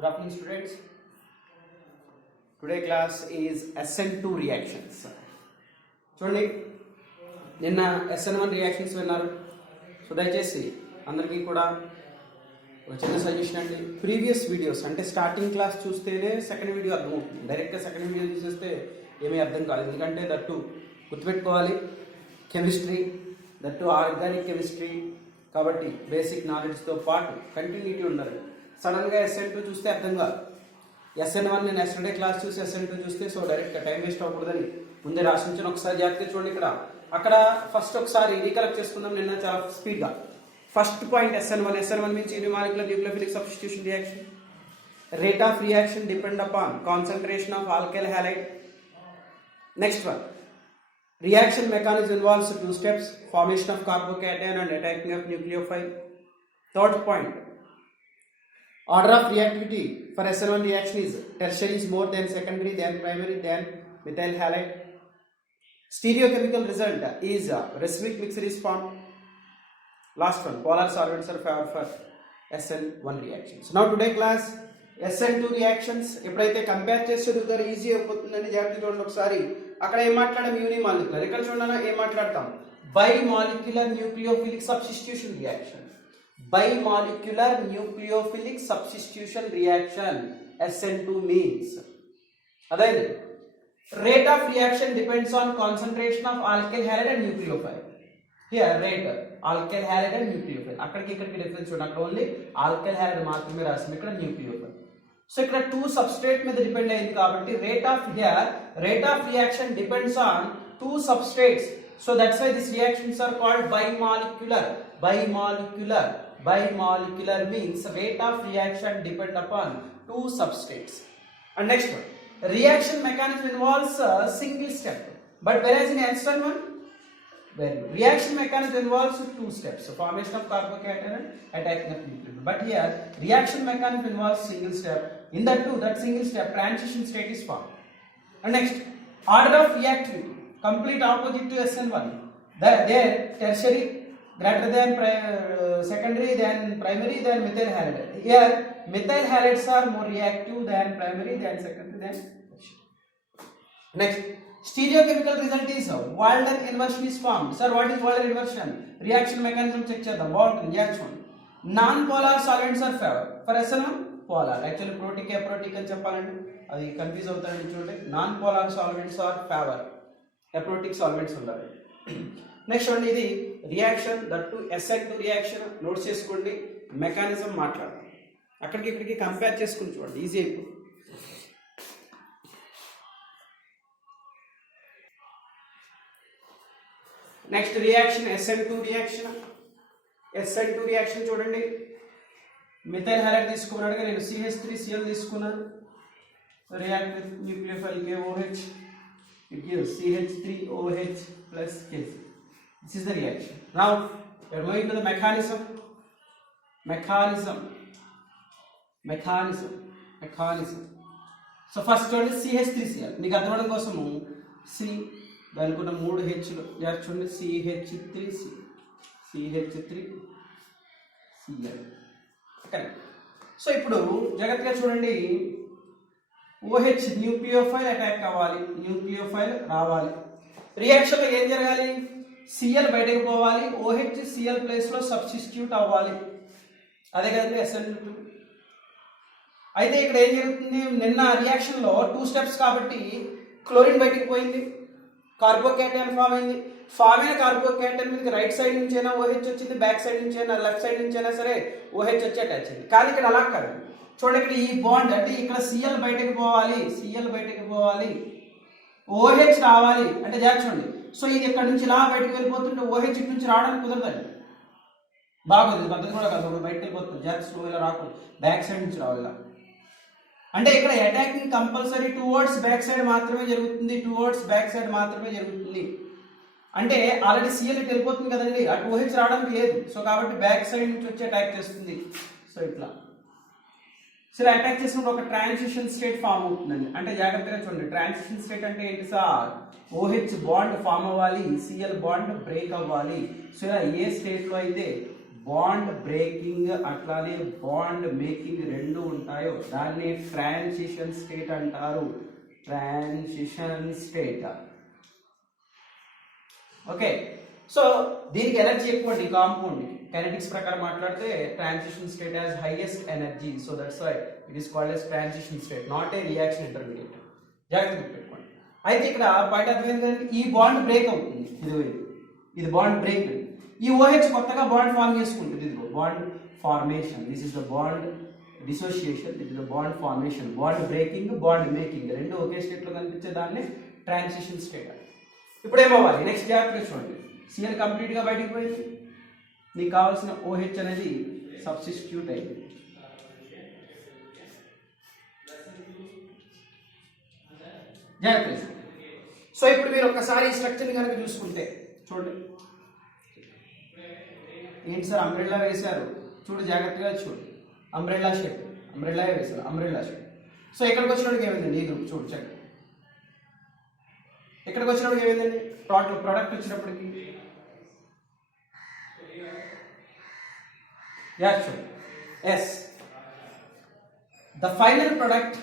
Good afternoon, students. Today class is SN2 reactions. చూడండి నిన్న SN1 reactions విన్నారు. So దయచేసి అందరికీ కూడా ఒక చిన్న సజెషన్ అండి, ప్రీవియస్ వీడియోస్ అంటే స్టార్టింగ్ క్లాస్ చూస్తేనే సెకండ్ వీడియో అర్థం అవుతుంది. డైరెక్ట్గా సెకండ్ వీడియో చూసేస్తే ఏమీ అర్థం కాదు. ఎందుకంటే దట్టు గుర్తుపెట్టుకోవాలి, కెమిస్ట్రీ, దట్టు ఆర్గానిక్ కెమిస్ట్రీ కాబట్టి బేసిక్ నాలెడ్జ్తో పాటు కంటిన్యూటీ ఉండాలి. సడన్గా SN2 చూస్తే అర్థం కాదు. SN1 నేను ఎస్టర్డే క్లాస్ చూసి SN2 చూస్తే సో డైరెక్ట్గా టైం వేస్ట్ అవ్వకూడదని ముందే రాసించాను. ఒకసారి జాగ్రత్తగా చూడండి. అక్కడ ఫస్ట్ ఒకసారి రీకలెక్ట్ చేసుకుందాం. నిన్న చాలా స్పీడ్గా first point SN1 means unimolecular nucleophilic substitution reaction. Rate of reaction depend upon concentration of alkyl halide. Next one, reaction mechanism involves two steps: formation of carbocation and attacking of nucleophile. Third point, order of reactivity for SN1 reaction is tertiary is more than secondary, then primary, then methyl halide. Stereochemical result is racemic mixture is formed. Last one, polar solvents are favored for SN1 reactions. Now today class SN2 reactions ఎప్పుడైతే compare చేసి చదువుతారో easy అయిపోతుందని జాగ్రత్తగా చూడండి. ఒకసారి అక్కడ ఏం మాట్లాడాం? Unimolecular. ఇక్కడ చూడండి ఏం మాట్లాడతాం? Bimolecular nucleophilic substitution reaction. Bimolecular nucleophilic substitution reaction SN2 means అదైతే rate of reaction depends on concentration of alkyl halide and nucleophile. Here rate alkyl halide and nucleophile. అక్కడికి ఇక్కడికి డిఫరెన్స్ చూడండి. అక్కడ ఓన్లీ alkyl halide మాత్రమే రాసింది, ఇక్కడ nucleophile. So ఇక్కడ two substrate మీద డిపెండ్ అయింది కాబట్టి rate of reaction depends on two substrates. So that's why these reactions are called bimolecular. Bimolecular means rate of reaction depend upon two substrates. And next one, reaction mechanism involves a single step, but whereas in SN1 reaction mechanism involves two steps: so formation of carbocation and attacking of nucleophile. But here reaction mechanism involves single step. In that single step transition state is formed. And next, order of reactivity complete opposite to SN1. There tertiary greater than secondary, then primary, then methyl halide. Here methyl halides are more reactive than primary, then secondary, then tertiary. Next, stereochemical result is Walden inversion is formed. Sir, what is Walden inversion? Reaction mechanism check chedam. Walden reaction. Non-polar solvents are favored. For SN1 polar. Actually protic aprotic అని చెప్పాలండి, అది confuse అవుతారని చూడండి. Non-polar solvents are favored. Aprotic solvents ఉండాలి. Next అండి, ఇది reaction that SN2 reaction. Notes చేసుకోండి, mechanism మాట్లాడదాం. అక్కడికి ఇక్కడికి కంపేర్ చేసుకుని చూడండి, ఈజీ అయిపోతుంది. నెక్స్ట్ రియాక్షన్ SN2 రియాక్షన్ చూడండి. మిథైల్ హాలైడ్ తీసుకున్నాడుగా, నేను CH3Cl తీసుకున్నాను. React with nucleophile KOH, it gives CH3OH plus Kc. This is the reaction. Now we are going to the mechanism. So first చూడండి CH3Cl. మీకు అర్థం అవడం కోసము C దానికి ఉన్న 3 Hలు చూడండి, CH3Cl. కరెక్ట్. సో ఇప్పుడు జాగ్రత్తగా చూడండి, OH న్యూక్లియోఫైల్ అటాక్ అవ్వాలి, న్యూక్లియోఫైల్ రావాలి. రియాక్షన్లో ఏం జరగాలి? Cl బయటకు పోవాలి, OH Cl ప్లేస్లో సబ్స్టిట్యూట్ అవ్వాలి. అదే కదండి SN2. అయితే ఇక్కడ ఏం జరుగుతుంది? నిన్న రియాక్షన్లో 2 స్టెప్స్ కాబట్టి క్లోరిన్ బయటకు పోయింది, కార్బోకేటైన్ ఫామ్ అయింది. ఫామ్ అయిన కార్బోకేటైన్ మీద రైట్ సైడ్ నుంచి అయినా OH వచ్చింది, బ్యాక్ సైడ్ నుంచి అయినా లెఫ్ట్ సైడ్ నుంచి అయినా సరే OH వచ్చి అటాచ్ అయింది. కానీ ఇక్కడ అలా కాదు. చూడండి, ఇక్కడ ఈ బాండ్ అంటే ఇక్కడ Cl బయటకు పోవాలి, OH రావాలి అంటే జాగ్రత్త చూడండి. సో ఇది ఇక్కడ నుంచి ఇలా బయటకు వెళ్ళిపోతుంటే OH ఇటు నుంచి రావడానికి కుదరదండి, బాగుంది పద్ధతి కూడా కాదు. బయటకు వెళ్ళిపోతుంది, జాగ్రత్త స్లో ఇలా రాకూడదు, బ్యాక్ సైడ్ నుంచి రావాలి. అంటే ఇక్కడ attacking compulsory towards back side మాత్రమే జరుగుతుంది. అంటే ఆల్రెడీ Cl ఇటు వెళ్ళిపోతుంది కదండి, అటు OH రావడానికి లేదు. సో కాబట్టి బ్యాక్ సైడ్ నుంచి వచ్చి అటాక్ చేస్తుంది. సో ఇట్లా సరే అటాక్ చేసినప్పుడు ఒక ట్రాన్సిషన్ స్టేట్ ఫామ్ అవుతుందండి. అంటే జాగ్రత్తగా చూడండి, ట్రాన్సిషన్ స్టేట్ అంటే ఏంటి సార్? OH బాండ్ ఫామ్ అవ్వాలి, Cl బాండ్ బ్రేక్ అవ్వాలి. సో ఇలా ఏ స్టేట్లో అయితే బాండ్ బ్రేకింగ్ అట్లానే బాండ్ మేకింగ్ రెండు ఉంటాయో దాన్ని ట్రాన్సిషన్ స్టేట్ అంటారు. Transition state. ఓకే, సో దీనికి ఎనర్జీ ఎక్కువ అండి కాంపౌండ్. కైనెటిక్స్ ప్రకారం మాట్లాడితే transition state has highest energy, so that's why it is called as transition state, not a reaction intermediate. జాగ్రత్తగా పెట్టుకోండి. అయితే ఇక్కడ పాయింట్ ఆఫ్ ఏంటంటే ఈ బాండ్ బ్రేక్ అవుతుంది, ఇది బాండ్ బ్రేక్. ఈ OH కొత్తగా బాండ్ ఫార్మ్ చేసుకుంటుంది, ఇది bond formation. This is the bond dissociation, this is the bond formation. Bond breaking, bond making రెండు ఒకే స్టేట్ లో కనిపించే దాన్ని ట్రాన్సిషన్ స్టేట్. ఇప్పుడు ఏమవ్వాలి నెక్స్ట్ జాగ్రత్తగా చూడండి. Cl కంప్లీట్ గా బయటికి పోయింది, నీకు కావాల్సిన OH అనేది సబ్స్టిట్యూట్ అయింది. జాగ్రత్త. సో ఇప్పుడు మీరు ఒక్కసారి ఈ స్ట్రక్చర్ కనుక చూసుకుంటే చూడండి. ఏంటి సార్ అంబ్రెల్లా వేశారు, చూడు జాగ్రత్తగా చూడు. అంబ్రెల్లా షేప్, అంబ్రెల్లా వేశారు, అంబ్రెల్లా షేప్. సో ఎక్కడికి వచ్చినప్పుడు ఏమైందండి ఈ గ్రూప్ చూడు చెక్. ఎక్కడికి వచ్చినప్పుడు ఏమైందండి టోటల్ ప్రోడక్ట్ వచ్చినప్పటికి yes, the final product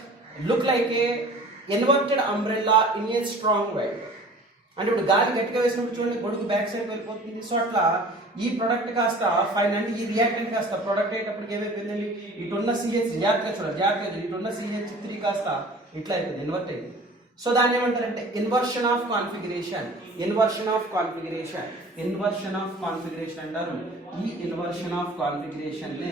look like a inverted umbrella in a strong way. అంటే ఇప్పుడు గాలి గట్టిగా వేసినప్పుడు చూడండి గొడుగు బ్యాక్ సైడ్ వెళ్ళిపోతుంది. సో అట్లా ఈ ప్రొడక్ట్ కాస్త ఫైనల్ అంటే ఈ రియాక్టెంట్ కాస్త ప్రొడక్ట్ అయ్యేటప్పటికి ఏమైపోయిందండి, ఇటున్న CH జాగ్రత్తగా చూడాలి, జాగ్రత్తగా ఇటున్న CH3 కాస్త ఇట్లా అయిపోయింది, ఇన్వర్ట్ అయింది. సో దాన్ని ఏమంటారంటే inversion of configuration. Inversion of configuration, inversion of configuration అంటారు. ఈ ఇన్వర్షన్ ఆఫ్ కాన్ఫిగరేషన్ నే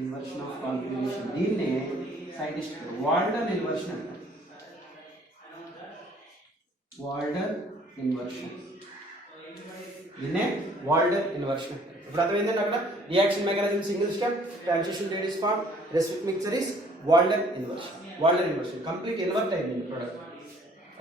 ఇన్వర్షన్ ఆఫ్ కాన్ఫిగరేషన్, దీన్నే సైంటిస్ట్ వాల్డర్ ఇన్వర్షన్ అంటారు. వాల్డర్ ఇన్వర్షన్, దీన్నే వాల్డర్ ఇన్వర్షన్ అంటారు. ఇప్పుడు అర్థమైందండి అక్కడ reaction mechanism single step, transition state is form, racemic mixture is Walden inversion. Walden inversion complete invert అయింది ప్రొడక్ట్.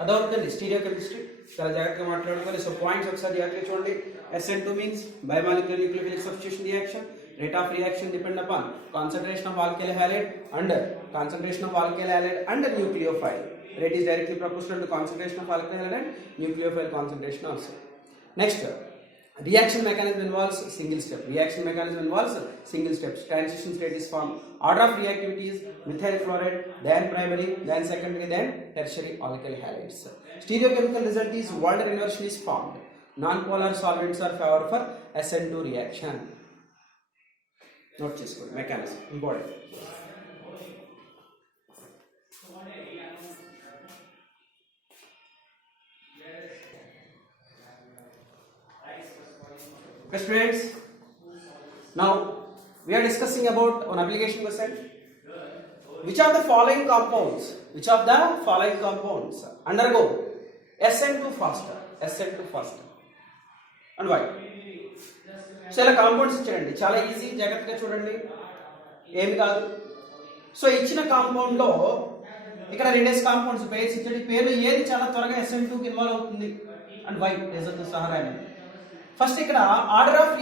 అదవుతుందండి స్టీరియో కెమిస్ట్రీ, చాలా జాగ్రత్తగా మాట్లాడుకోవాలి. సో పాయింట్స్ ఒకసారి జాగ్రత్తగా చూడండి. SN2 means biomolecular nucleophilic substitution reaction. Rate of reaction depend upon concentration of alkyl halide and concentration of alkyl halide and nucleophile. Rate is directly proportional to concentration of alkyl halide and nucleophile concentration also. Next, reaction mechanism involves single step. Reaction mechanism involves single steps. Transition state is formed. Order of reactivity is methyl chloride, then primary, then secondary, then tertiary alkyl halides. Stereochemical result is Walder inversion is formed. Non-polar solvents are favored for SN2 reaction. Note చేసుకోండి mechanism important. Okay students, now we are discussing about one application question. Which of the following compounds undergo SN2 faster? SN2 faster and why? So ఇలా compounds ఇచ్చారండి, చాలా easy, జాగ్రత్తగా చూడండి, ఏమి కాదు. So ఇచ్చిన compound లో ఇక్కడ రెండేసి కాంపౌండ్స్ పేర్స్ ఇచ్చాడు. ఈ పేర్లు ఏది చాలా త్వరగా SN2కి ఇన్వాల్వ్ అవుతుంది అండ్ వై రిజల్ట్ సహా. ఫస్ట్ ఇక్కడ order of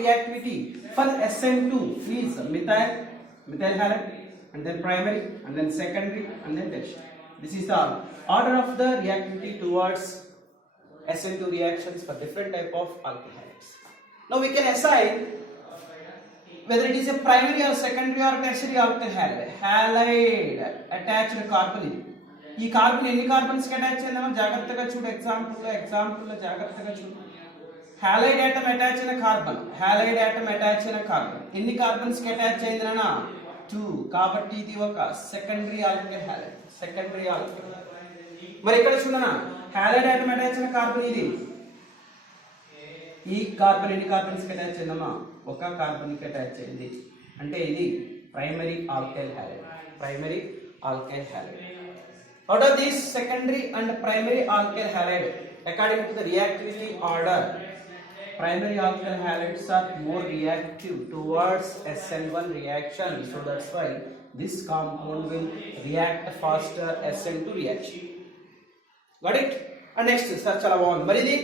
reactivity for SN2 is methyl halide and then primary and then secondary and then tertiary. This is the order of the reactivity towards SN2 reactions for different type of alkyl halides. Now we can assign whether it is a primary or secondary or tertiary alkyl halide. Halide attached carbon. ఈ carbon ఎన్ని carbons కి attach అయిందో జాగ్రత్తగా చూడు. Example లో జాగ్రత్తగా చూడు. Halide atom attach అయిన కార్బన్ ఎన్ని కార్బన్స్ కి అటాచ్ అయిందనా 2. కాబట్టి ఇది ఒక సెకండరీ ఆల్కైల్ హాలైడ్. మరి ఇక్కడ చూడనా హాలైడ్ ఆటమ్ అటాచ్ అయిన కార్బన్ ఇది. ఈ కార్బన్ ఎన్ని కార్బన్స్ కి అటాచ్ అయిందమ్మా? ఒక కార్బన్ కి అటాచ్ అయింది. అంటే ఇది primary alkyl halide. Out of these secondary and primary alkyl halide, according to the reactivity order, primary alkyl halides are more reactive towards SN1 reaction. So that's why this compound will react faster SN2 reaction. Got it? And next, sir, chala బాగుంది. మరి ఇది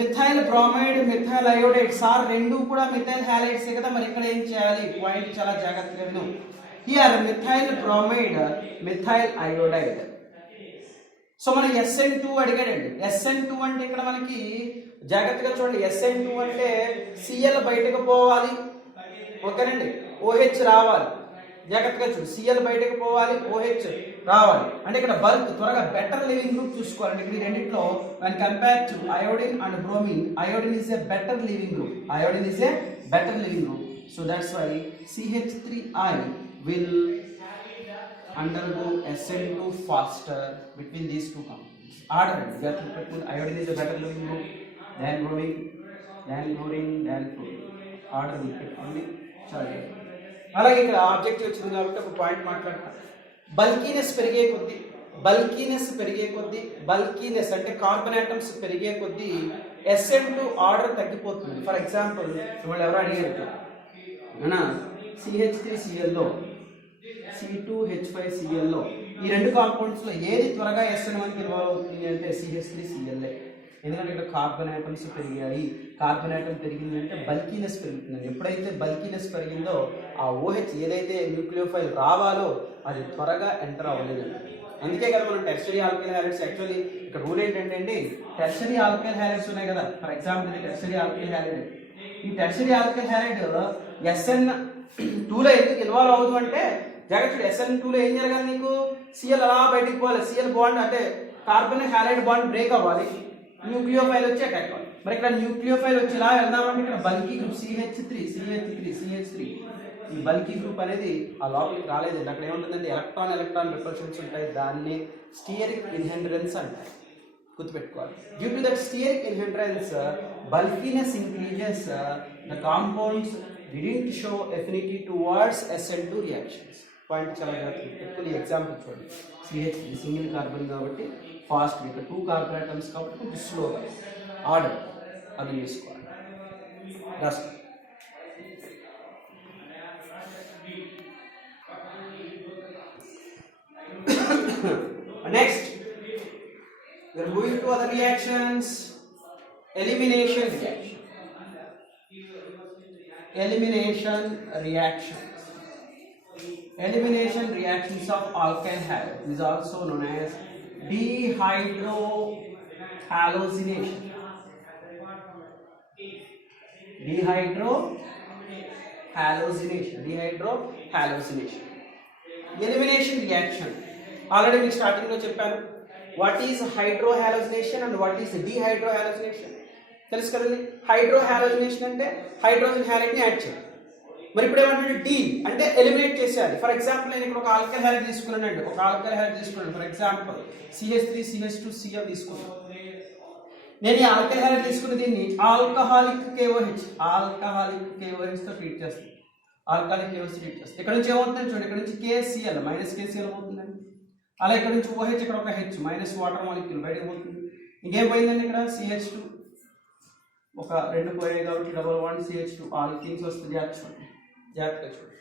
methyl bromide, methyl iodide sir రెండు కూడా methyl halides కదా. మరి ఇక్కడ ఏం చేయాలి? పాయింట్ చాలా జాగ్రత్తగా విను. Here methyl bromide, methyl iodide. So మనం SN2 అడిగాడండి. SN2 అంటే ఇక్కడ మనకి జాగ్రత్తగా చూడండి, SN2 అంటే Cl బయటకు పోవాలి, ఓకేనండి, OH రావాలి. జాగ్రత్తగా చూడు, Cl బయటకు పోవాలి, OH రావాలి. అంటే ఇక్కడ బల్క్ త్వరగా బెటర్ లివింగ్ గ్రూప్ చూసుకోవాలంటే ఇక్కడ ఈ రెండింటిలో when compared to iodine and bromine, iodine is a better living group. Iodine is a better living group. So that's why CH3I will undergo SN2 faster between these two compounds. Order iodine is a better living group than bromine, than chlorine, than fluorine. Order will pick only charge. అలాగే ఇక్కడ objective వచ్చింది కాబట్టి ఒక point మాట్లాడతాం. బల్కీనెస్ పెరిగే కొద్దీ బల్కీనెస్ అంటే carbon atoms పెరిగే కొద్దీ SN2 ఆర్డర్ తగ్గిపోతుంది. ఫర్ ఎగ్జాంపుల్ వాళ్ళు ఎవరు అడిగారు CH3Cl లో C2H5Cl లో ఈ రెండు కాంపౌండ్స్ లో ఏది త్వరగా SN1 కి ఇన్వాల్వ్ అవుతుంది అంటే CH3Cl. ఎందుకంటే ఇక్కడ కార్బన్ ఆటమ్స్ పెరిగాయి. కార్బన్ ఆటమ్ పెరిగింది అంటే బల్కీనెస్ పెరుగుతుంది. ఎప్పుడైతే బల్కీనెస్ పెరిగిందో ఆ OH ఏదైతే న్యూక్లియోఫైల్ రావాలో అది త్వరగా ఎంటర్ అవ్వలేదు. అందుకే కదా మనం టెర్షరీ ఆల్కైల్ హ్యాలైడ్స్ యాక్చువల్లీ ఇక్కడ రూల్ ఏంటంటే అండి, టెర్షరీ ఆల్కైల్ హ్యాలైడ్స్ ఉన్నాయి కదా, ఫర్ ఎగ్జాంపుల్ ఇది టెర్షరీ ఆల్కైల్ హ్యాలైడ్. ఈ టెర్షరీ ఆల్కైల్ హ్యాలైడ్ SN2 లో ఎందుకు ఇన్వాల్వ్ అవుతుంది అంటే జాగ్రత్త, SN2 లో ఏం జరగాలి, నీకు Cl అలా బయటికి పోవాలి, Cl బాండ్ అంటే కార్బన్ హ్యాలైడ్ బాండ్ బ్రేక్ అవ్వాలి, న్యూక్లియోఫైల్ వచ్చి అటాక్ అవ్వాలి. మరి ఇక్కడ న్యూక్లియోఫైల్ వచ్చి ఇలా వెళ్దామంటే ఇక్కడ బల్కీ గ్రూప్ CH3 ఈ బల్కీ గ్రూప్ అనేది ఆ లోపలికి రాలేదండి. అక్కడ ఏముంటుందంటే ఎలక్ట్రాన్ రిపల్షన్స్ ఉంటాయి, దాన్ని స్టియరిక్ ఇన్హెండ్రెన్స్ అంటారు, గుర్తుపెట్టుకోవాలి. Due to that steric hindrance bulkiness increases, the compounds didn't show affinity towards SN2 reactions. Point చాలా ఎక్కువ ఎగ్జాంపుల్ చూడండి, CH3 సింగిల్ కార్బన్ కాబట్టి ఫాస్ట్, ఇక్కడ 2 కార్బన్ ఆటమ్స్ కాబట్టి కొంచెం స్లోగా ఆర్డర్ అది తీసుకోవాలి. Next we are moving to other reactions. Elimination reactions of alkyl halide is also known as dehydrohallucination. Elimination reaction already మీకు స్టార్టింగ్ లో చెప్పాను. What is hydrohalogenation and what is dehydrohalogenation తెలుసు కదండి. హైడ్రోహాలోజినేషన్ అంటే హైడ్రోజన్ హ్యాలైడ్ ని add చేయాలి. మరి ఇప్పుడు ఏమంటే డి అంటే ఎలిమినేట్ చేసేయాలి. ఫర్ ఎగ్జాంపుల్ నేను ఇక్కడ ఒక ఆల్కైల్ హ్యాలైడ్ తీసుకున్నానండి, ఫర్ ఎగ్జాంపుల్ CH3CH2Cl తీసుకున్నాను. నేను ఈ ఆల్కైల్ హ్యాలైడ్ తీసుకున్న దీన్ని ఆల్కహాలిక్ KOH తో ట్రీట్ చేస్తాను. ఇక్కడ నుంచి ఏమవుతుందని చూడండి, ఇక్కడ నుంచి KCl -KCl అవుతుందండి. అలా ఇక్కడ నుంచి OH, ఇక్కడ ఒక H మైనస్ వాటర్ మాలిక్యూల్ బయటకు పోతుంది. ఇంకేం పోయిందండి, ఇక్కడ CH2 ఒక 2 పోయాయి కాబట్టి డబల్ బాండ్ CH2 ఆల్కీన్స్ వస్తుంది. జాగ్రత్తగా చూడండి,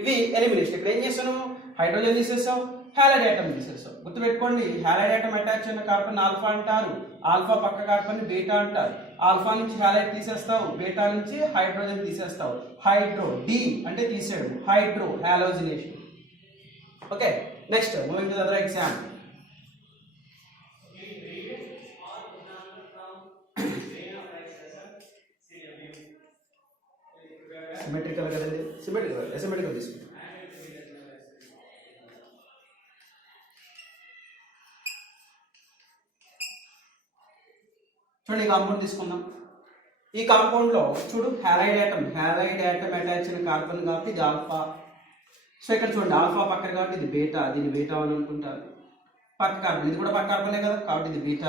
ఇది ఎలిమినేషన్. ఇక్కడ ఏం చేస్తాను, హైడ్రోజన్ తీసేసావు, హ్యాలైడ్ ఆటమ్ తీసేసావు. గుర్తుపెట్టుకోండి, హ్యాలైడ్ ఆటమ్ అటాచ్ అయిన కార్బన్ ఆల్ఫా అంటారు, ఆల్ఫా పక్క కార్బన్ బీటా అంటారు. ఆల్ఫా నుంచి హ్యాలైడ్ తీసేస్తావు, బీటా నుంచి హైడ్రోజన్ తీసేస్తావు. హైడ్రో డి అంటే తీసేయడం, hydro halogenation. Okay, next moving to the other example. Symmetrical కదండి, అసిమెట్రికల్ తీసుకుంటాం. చూడండి, ఈ కాంపౌండ్ తీసుకుందాం. ఈ కాంపౌండ్ లో చూడు హ్యాలైడ్ ఆటమ్ అటాచ్ అయిన కార్బన్ కాబట్టి ఇది ఆల్ఫా. సో ఇక్కడ చూడండి, ఆల్ఫా పక్కన కాబట్టి ఇది బీటా, దీన్ని బీటా అని అనుకుంటారు. పక్క కార్బన్, ఇది కూడా పక్క కార్బనే కదా కాబట్టి ఇది బీటా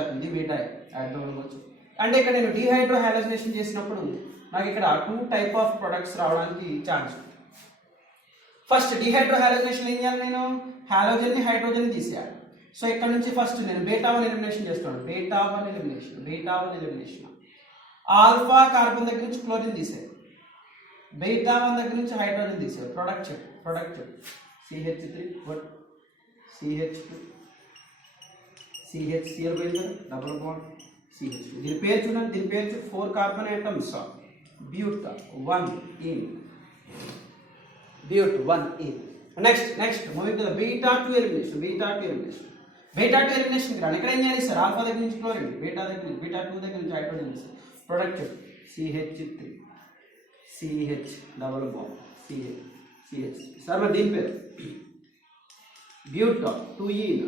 యాడ్ అవ్వచ్చు. అంటే ఇక్కడ నేను డీహైడ్రో హాలోజినేషన్ చేసినప్పుడు నాకు ఇక్కడ 2 టైప్ ఆఫ్ ప్రొడక్ట్స్ రావడానికి ఛాన్స్ ఉంది. ఫస్ట్ డీహైడ్రో హాలోజినేషన్ ఏం చేయాలి, నేను హాలోజన్ ని హైడ్రోజన్ తీసేయాలి. సో ఇక్కడ నుంచి ఫస్ట్ నేను బీటా వన్ ఎలిమినేషన్ చేస్తాను. Beta one elimination alpha carbon దగ్గర నుంచి క్లోరిన్ తీసేయాలి, బీటా వన్ దగ్గర నుంచి హైడ్రోజన్ తీసేయాలి. ప్రొడక్ట్ CH3 CH2 CHCl పోయింది కదా, డబుల్ బాండ్ CH2. దీని పేరు చూడండి, దీని పేరు 4 carbon items బ్యూట్ 1 in. Next moving to the beta 2 elimination. Beta 2 elimination రాను. ఇక్కడ ఏం చేయాలి సార్? ఆల్ఫా దగ్గర నుంచి క్లోరిన్, బీటా 2 దగ్గర నుంచి hydrogen product CH3 CH double bond CH sir మరి దీని పేరు బ్యూటా 2ఈన్.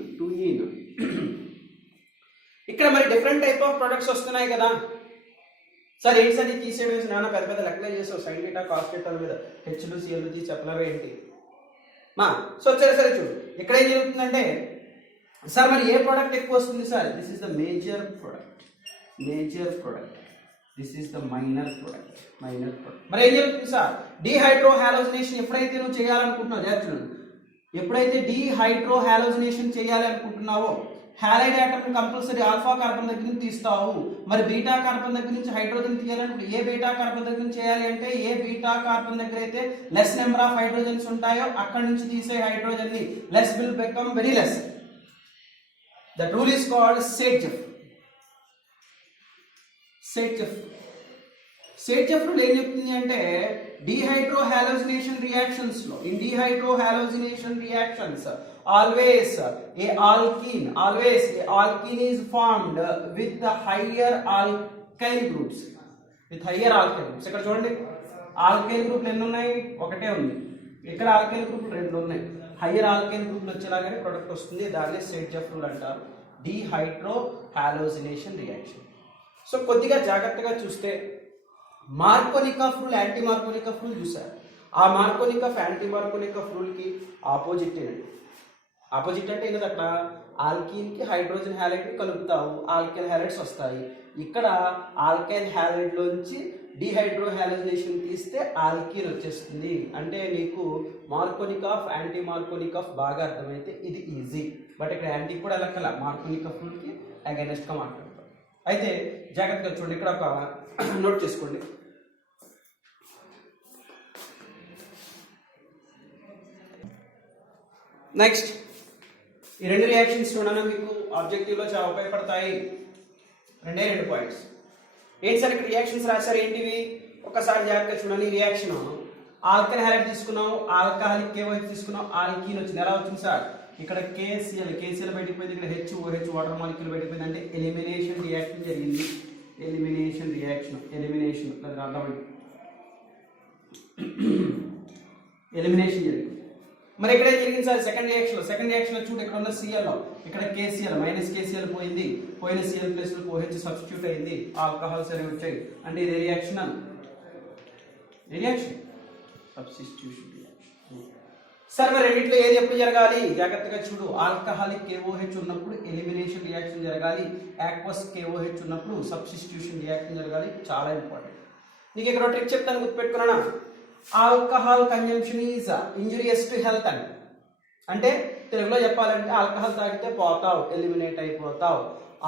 ఇక్కడ మరి డిఫరెంట్ టైప్ ఆఫ్ ప్రొడక్ట్స్ వస్తున్నాయి కదా సార్. ఏంటి సార్ ఈ తీసేయడం? నాన్న పెద్ద పెద్ద లెక్కలే చేసావు సైన్ బీటా కాస్ బీటా మీద హెచ్లు సిఎల్ తీసి చెప్పలేవా ఏంటి మా? సో సరే చూడు ఇక్కడ ఏం జరుగుతుందంటే సార్ మరి ఏ ప్రోడక్ట్ ఎక్కువ వస్తుంది sir? This is the major product, this is the minor product. మరి ఏం జరుగుతుంది సార్? డీహైడ్రో హాలోజినేషన్ ఎప్పుడైతే నువ్వు చేయాలనుకుంటున్నావు జాగ్రత్త, ఎప్పుడైతే డీహైడ్రో హాలోజినేషన్ చేయాలి అనుకుంటున్నావో halide atom compulsory alpha carbon దగ్గర నుంచి తీస్తావు. మరి బీటా కార్బన్ దగ్గర నుంచి హైడ్రోజన్ తీయాలంటే ఏ బీటా కార్బన్ దగ్గర నుంచి చేయాలి అంటే ఏ బీటా కార్బన్ దగ్గర అయితే లెస్ నెంబర్ ఆఫ్ హైడ్రోజన్స్ ఉంటాయో అక్కడ నుంచి తీసే హైడ్రోజన్ ని less will become very less. That rule is called Saytzeff rule ఏం చెప్తుంది అంటే డీహైడ్రో హాలోజినేషన్ రియాక్షన్స్ లో in dehydrohalogenation reactions always a alkene is formed with the higher alkyl groups. ఇక్కడ చూడండి ఆల్కైల్ గ్రూపులు ఎన్ని ఉన్నాయి? ఒకటే ఉంది. ఇక్కడ ఆల్కైల్ గ్రూపులు 2 ఉన్నాయి. హయ్యర్ ఆల్కైల్ గ్రూపులు వచ్చేలాగానే ప్రొడక్ట్ వస్తుంది. దాన్ని సేట్జెఫ్ రూల్ అంటారు, డీహైడ్రో హాలోజినేషన్ రియాక్షన్. సో కొద్దిగా జాగ్రత్తగా చూస్తే మార్కోనికాఫ్ రూల్, యాంటీ మార్కోనికాఫ్ రూల్ చూసారు. ఆ మార్కోనికాఫ్ యాంటీ మార్కోనికాఫ్ రూల్ కి ఆపోజిట్ అంటే ఏంటంటే అక్కడ ఆల్కీన్ కి హైడ్రోజన్ హ్యాలైడ్ కలుపుతావు, ఆల్కైల్ హ్యాలైడ్స్ వస్తాయి. ఇక్కడ ఆల్కైల్ హ్యాలైడ్ లోంచి డీహైడ్రో హాలోజినేషన్ తీస్తే ఆల్కీన్ వచ్చేస్తుంది. అంటే నీకు మార్కోనికాఫ్ యాంటీ మార్కోనికాఫ్ బాగా అర్థమైతే ఇది ఈజీ. బట్ ఇక్కడ యాంటీ కూడా లెక్కల మార్కోనికాఫ్ రూల్ కి అగైనెస్ట్ గా మాట్లాడతాం. అయితే జాగ్రత్తగా చూడండి, ఇక్కడ ఒక నోట్ చేసుకోండి. నెక్స్ట్ ఈ 2 రియాక్షన్స్ చూడడం మీకు ఆబ్జెక్టివ్ లో చాలా ఉపయోగపడతాయి. 2 పాయింట్స్. ఏంటి సార్ ఇక్కడ రియాక్షన్స్ రాశారు ఏంటివి? ఒకసారి జాగ్రత్తగా చూడండి. రియాక్షన్ ఆల్కైల్ హ్యాలైడ్ తీసుకున్నాం, ఆల్కహాలిక్ KOH తీసుకున్నాం, ఆల్కీన్ వచ్చింది. ఎలా వచ్చింది సార్? ఇక్కడ KCl బయటకు పోయింది, ఇక్కడ HOH వాటర్ మాలిక్యూల్ బయటకు పోయింది. అంటే ఎలిమినేషన్ రియాక్షన్ జరిగింది. ఎలిమినేషన్ అది అర్థమైంది. ఎలిమినేషన్ జరిగింది. మరి ఇక్కడ ఏం జరిగింది సార్? సెకండ్ రియాక్షన్ చూడు, ఇక్కడ ఉన్న Cl ఇక్కడ KCl -KCl పోయిన Cl ప్లేస్ లో OH సబ్స్టిట్యూట్ అయింది, ఆల్కహాల్స్ అనేవి వచ్చాయి. అంటే ఇది రియాక్షన్ సబ్స్టిట్యూషన్ రియాక్షన్. సార్ మరి రెండిట్లో ఏది ఎప్పుడు జరగాలి? జాగ్రత్తగా చూడు. ఆల్కహాలిక్ KOH ఉన్నప్పుడు ఎలిమినేషన్ రియాక్షన్ జరగాలి, యాక్వస్ KOH ఉన్నప్పుడు సబ్స్టిట్యూషన్ రియాక్షన్ జరగాలి. చాలా ఇంపార్టెంట్. నీకు ఇక్కడ ట్రిక్ చెప్తాను, గుర్తుపెట్టుకున్నానా? Alcohol consumption is injurious to health అంటే తెలుగులో చెప్పాలంటే ఆల్కహాల్ తాగితే పోతావు, ఎలిమినేట్ అయిపోతావు.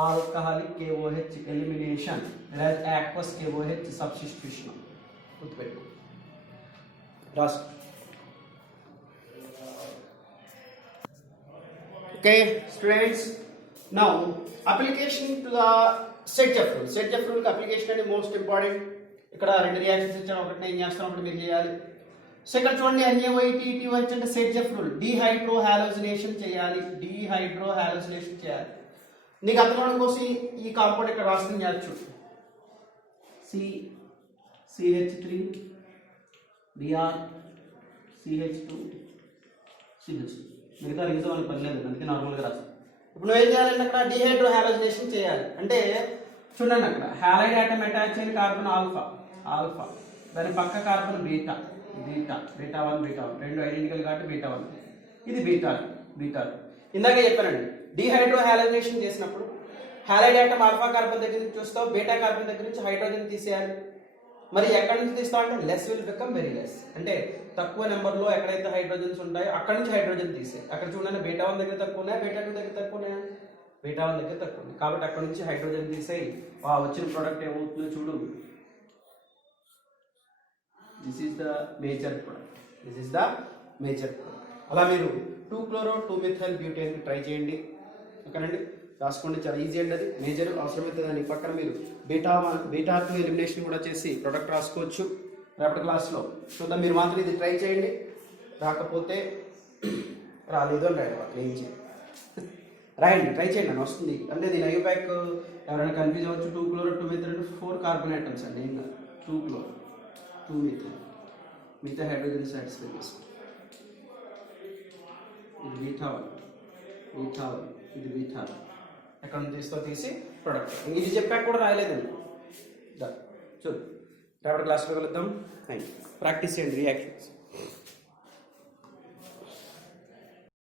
Alcoholic KOH elimination, aqueous KOH substitution. గుర్తుపెట్టు. Okay, students. Now, application to the Set-Jeff rule. Set-Jeff rule application is most important. ఇక్కడ 2 రియాక్షన్స్ ఇచ్చాను, ఒకటి నేను చేస్తాను, ఒకటి మీరు చేయాలి. సో ఇక్కడ చూడండి NaOH అంటే Set-Jeff rule డీహైడ్రో హాలోజినేషన్ చేయాలి. నీకు అర్థం అవడం కోసం ఈ కాంపౌండ్ ఇక్కడ రాస్తుంది చేయొచ్చు. CH3 Br CH2 CH. మిగతా రీజన్ అని పని లేదు, అందుకే నార్మల్గా రాస్తాను. ఇప్పుడు నువ్వు ఏం చేయాలంటే అక్కడ డీహైడ్రో హాలోజినేషన్ చేయాలి. అంటే చూడండి, అక్కడ హ్యాలైడ్ ఆటమ్ అటాచ్ అయిన కార్బన్ ఆల్ఫా, దాని పక్క కార్బన్ బీటా 1 రెండు ఐడెంటికల్ కాబట్టి బీటా 1, ఇది బీటా. ఇందాక చెప్పానండి, డీహైడ్రో హాలోజినేషన్ చేసినప్పుడు హ్యాలైడ్ ఆటమ్ ఆల్ఫా కార్బన్ దగ్గర నుంచి చూస్తావు, బీటా కార్బన్ దగ్గర నుంచి హైడ్రోజన్ తీసేయాలి. మరి ఎక్కడి నుంచి తీస్తావు అంటే less will become very less. అంటే తక్కువ నెంబర్లో ఎక్కడైతే హైడ్రోజన్స్ ఉంటాయో అక్కడి నుంచి హైడ్రోజన్ తీసే. అక్కడ చూడండి బీటా 1 దగ్గర తక్కువ ఉన్నాయా, బీటా 2 దగ్గర తక్కువ ఉన్నాయా? బీటా 1 దగ్గర తక్కువ ఉంది కాబట్టి అక్కడ నుంచి హైడ్రోజన్ తీసేయి. వచ్చిన ప్రోడక్ట్ ఏమవుతుందో చూడు. This is the major product. అలా మీరు 2-chloro-2-methyl-butane ట్రై చేయండి. ఓకేనండి, రాసుకోండి, చాలా ఈజీ అండి. అది మేజర్. అవసరమైతే దాని పక్కన మీరు బీటా 2 ఎలిమినేషన్ కూడా చేసి ప్రొడక్ట్ రాసుకోవచ్చు. రేపటి క్లాస్లో చూద్దాం. మీరు మాత్రం ఇది ట్రై చేయండి. రాకపోతే రాలేదు అని రాయండి, ఏం చేయండి. రాయండి, ట్రై చేయండి అని వస్తుంది. అంటే దీని ఐయోపాక్ ఎవరైనా కన్ఫ్యూజ్ అవ్వచ్చు. 2 chloro 2 methyl 4 కార్బన్ ఐటమ్స్ అండి. ఇంకా 2 chloro 2 methyl మిగతా హైడ్రోజన్ సాటిస్ఫై చేస్తుంది. ఇది బీటాల్, ఇది బీటాల్ ఎక్కడ నుంచి తీసి ప్రొడక్ట్. ఇది చెప్పాక కూడా రాయలేదండి. చూడు రేపటి క్లాస్లో కలుద్దాం. Thank you. ప్రాక్టీస్ చేయండి రియాక్షన్స్.